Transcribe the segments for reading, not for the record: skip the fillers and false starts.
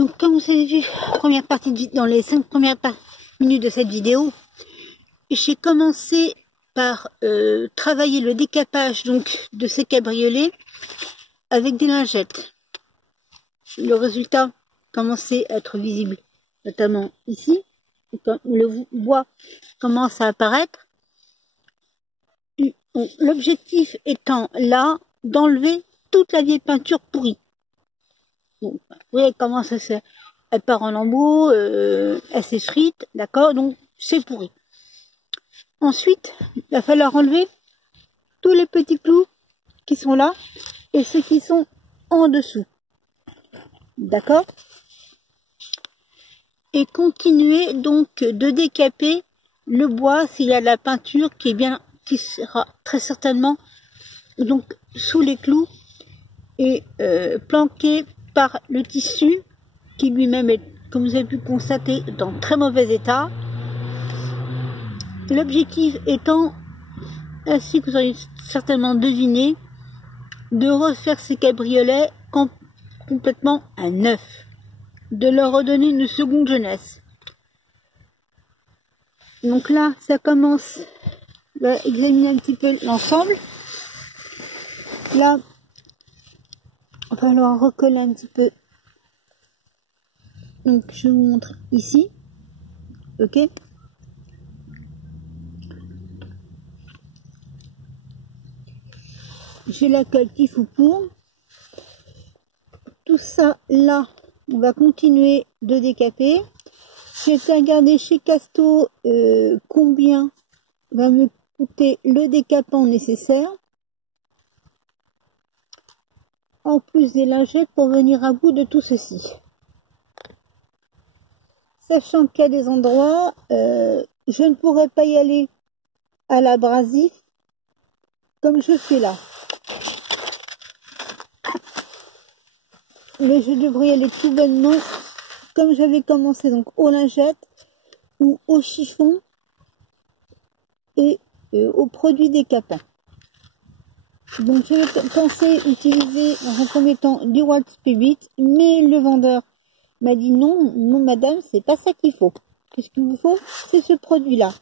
Donc comme vous avez vu, première partie dans les 5 premières minutes de cette vidéo, j'ai commencé par travailler le décapage donc de ces cabriolets avec des lingettes. Le résultat commençait à être visible, notamment ici, quand le bois commence à apparaître. L'objectif étant là d'enlever toute la vieille peinture pourrie. Donc, vous voyez, elle commence elle part en lambeaux, elle s'effrite, d'accord, donc c'est pourri. Ensuite, il va falloir enlever tous les petits clous qui sont là et ceux qui sont en dessous, d'accord, et continuer donc de décaper le bois s'il y a de la peinture qui sera très certainement donc sous les clous et planqué par le tissu qui lui-même est, comme vous avez pu constater, dans très mauvais état. L'objectif étant, ainsi que vous aurez certainement deviné, de refaire ces cabriolets complètement à neuf, de leur redonner une seconde jeunesse. Donc là, ça commence, on va examiner un petit peu l'ensemble. Là, il va falloir recoller un petit peu. Donc je vous montre ici, ok. J'ai la colle qu'il faut pour. Tout ça là, on va continuer de décaper. J'ai été regarder chez Casto combien va me coûter le décapant nécessaire, en plus des lingettes pour venir à bout de tout ceci. Sachant qu'il y a des endroits, je ne pourrais pas y aller à l'abrasif comme je fais là. Mais je devrais y aller tout bonnement comme j'avais commencé, donc aux lingettes ou au chiffon et aux produits décapants. Donc j'avais pensé utiliser dans un premier temps du wax P8, mais le vendeur m'a dit non, non madame, c'est pas ça qu'il faut. Qu'est-ce qu'il vous faut? C'est ce produit-là.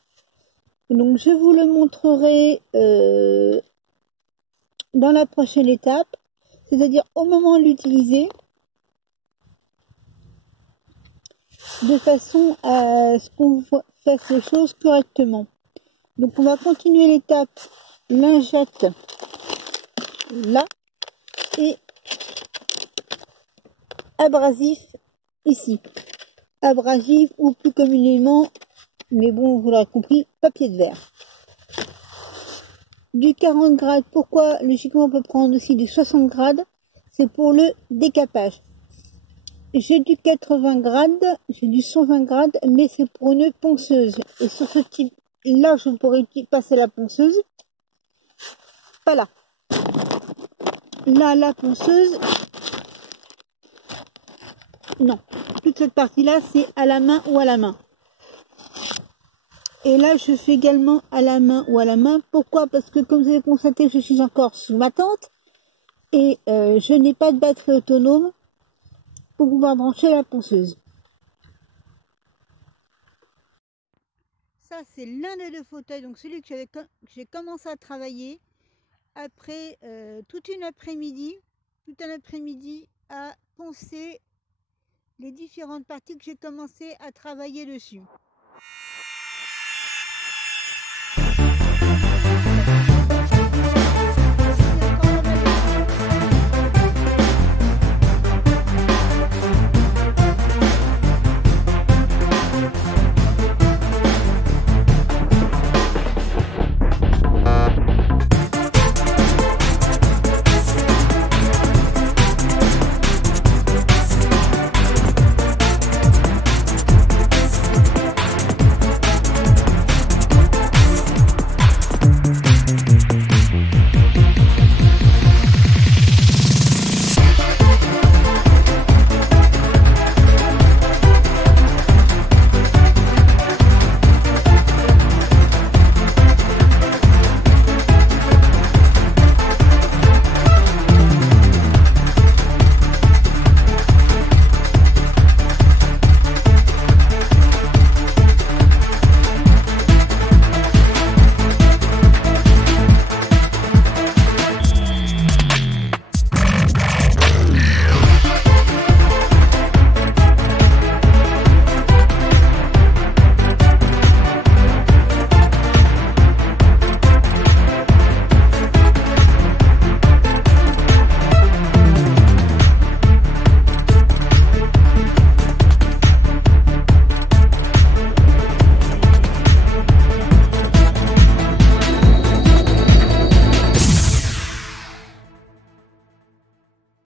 Donc je vous le montrerai dans la prochaine étape, c'est-à-dire au moment de l'utiliser, de façon à ce qu'on fasse les choses correctement. Donc on va continuer l'étape lingette là et abrasif ici. Abrasif ou plus communément, mais bon vous l'aurez compris, papier de verre. Du 40 grades, pourquoi logiquement on peut prendre aussi du 60 grades, c'est pour le décapage. J'ai du 80 grades, j'ai du 120 grades, mais c'est pour une ponceuse. Et sur ce type là, je pourrais passer la ponceuse. Pas là. Là, la ponceuse. Non. Toute cette partie-là, c'est à la main ou à la main. Et là, je fais également à la main ou à la main. Pourquoi? Parce que comme vous avez constaté, je suis encore sous ma tente. Et je n'ai pas de batterie autonome pour pouvoir brancher la ponceuse. Ça, c'est l'un des deux fauteuils, donc celui que j'ai commencé à travailler après tout un après-midi à poncer les différentes parties que j'ai commencé à travailler dessus.